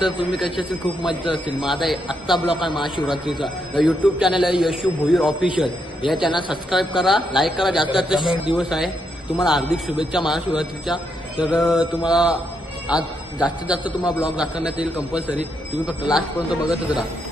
तर तुम्ही कशी असेल, खूप मजा असेल. माझा आत्ता ब्लॉग आहे महाशिवरात्रीचा. यूट्यूब चॅनल आहे यशू भोईर ऑफिशियल. या चॅनल सबस्क्राईब करा, लाईक करा. जास्त दिवस आहे. तुम्हाला हार्दिक शुभेच्छा महाशिवरात्रीच्या. तर तुम्हाला आज जास्तीत जास्त तुम्हाला ब्लॉग दाखवण्यात येईल कंपल्सरी. तुम्ही फक्त लास्टपर्यंत बघतच राहा.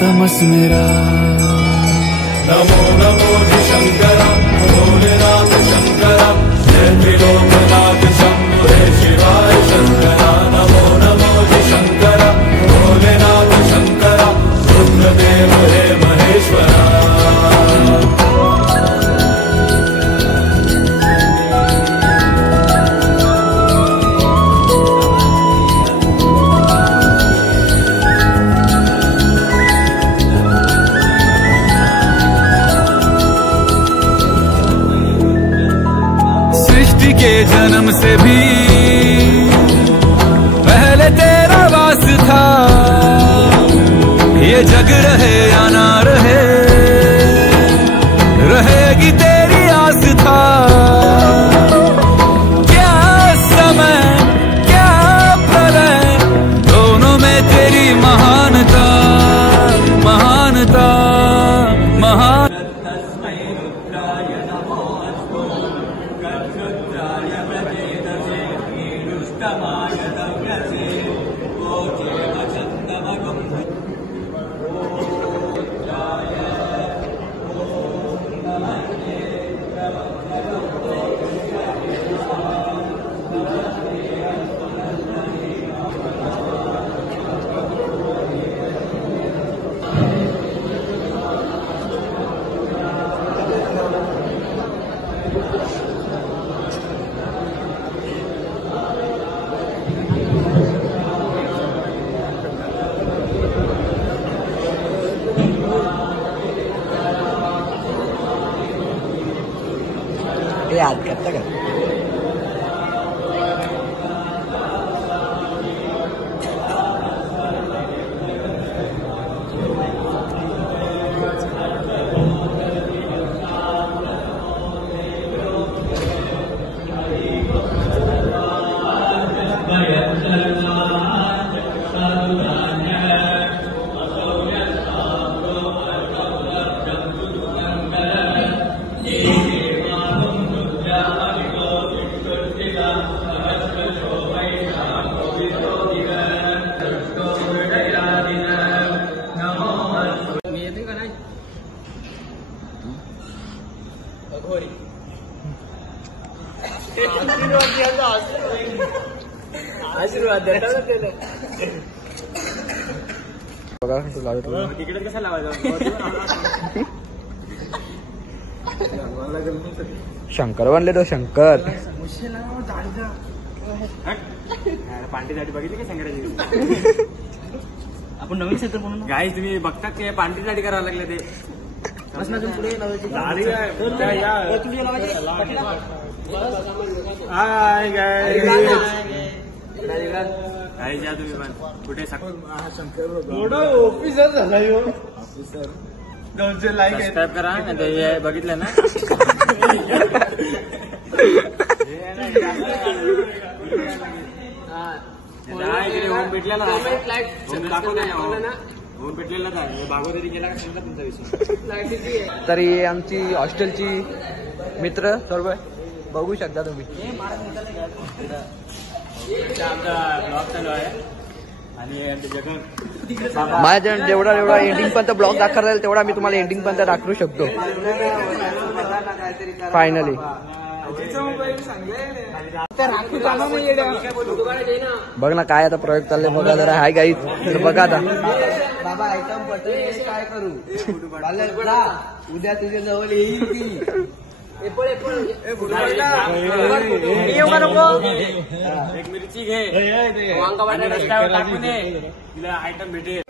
तमस मेरा नमो नमो शंकर भोलेनाथ शंकर जय त्रिलोकनाथ शंभो हे शिवाय शंकर नमो नमो शंकर भोलेनाथ शंकर रुद्रदेव हे महेश्वरा ये जग रहे या ना रहे, रहेगी तेरी आस्था। क्या समय क्या प्रलय, दोनों में तेरी महानता महानता महान। याद करता का आशीर्वाद बघा तिकडे कसा लावायचा शंकर बनले तो शंकर पांढरी दाढी बघितली का शंकराची आपण नवीन क्षेत्र म्हणून गाई तुम्ही बघता की पांढरी दाढी करावं लागले ते पुढे हाय काय जा तुम्ही पण कुठे ऑफिसर झाला ऑफिसर 200 लाईक सबस्क्राईब करा ते बघितलं ना होम भेटलेला होम भेटलेला भागवतरी गेला का समजा तुमचा विषय तरी आमची हॉस्टेलची मित्र सर्व बघू शकता तुम्ही आमचा ब्लॉग चालू आहे आणि माझ्या जेवढा एंडिंग पर्यंत ब्लॉग दाखवता येईल तेवढा मी तुम्हाला एंडिंग पर्यंत दाखवू शकतो फायनली बघ ना काय आता प्रयोग चालले बघा जरा हाय गाईज बघा आता बाबा आयटम पटेल काय करू उद्या तुझ्या जवळ येईल की एक मिरची घे रस्त्यावर टाकून तिला आयटम भेटेल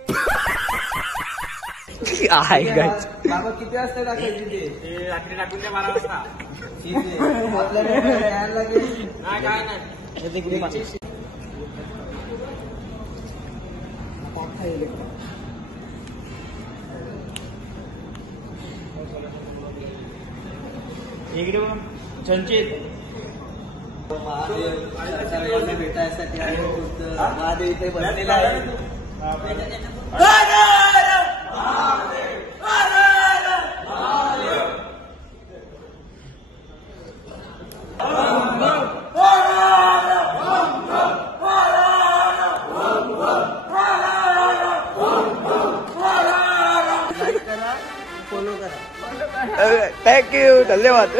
आहे गाईज बाबा किती वाजता टाकायची ते रात्री टाकून द्या 12 वाजता काय नाही इकडे पण संचित भेटायसाठी महादेव इथे बसलेला आहे थँक्यू धन्यवाद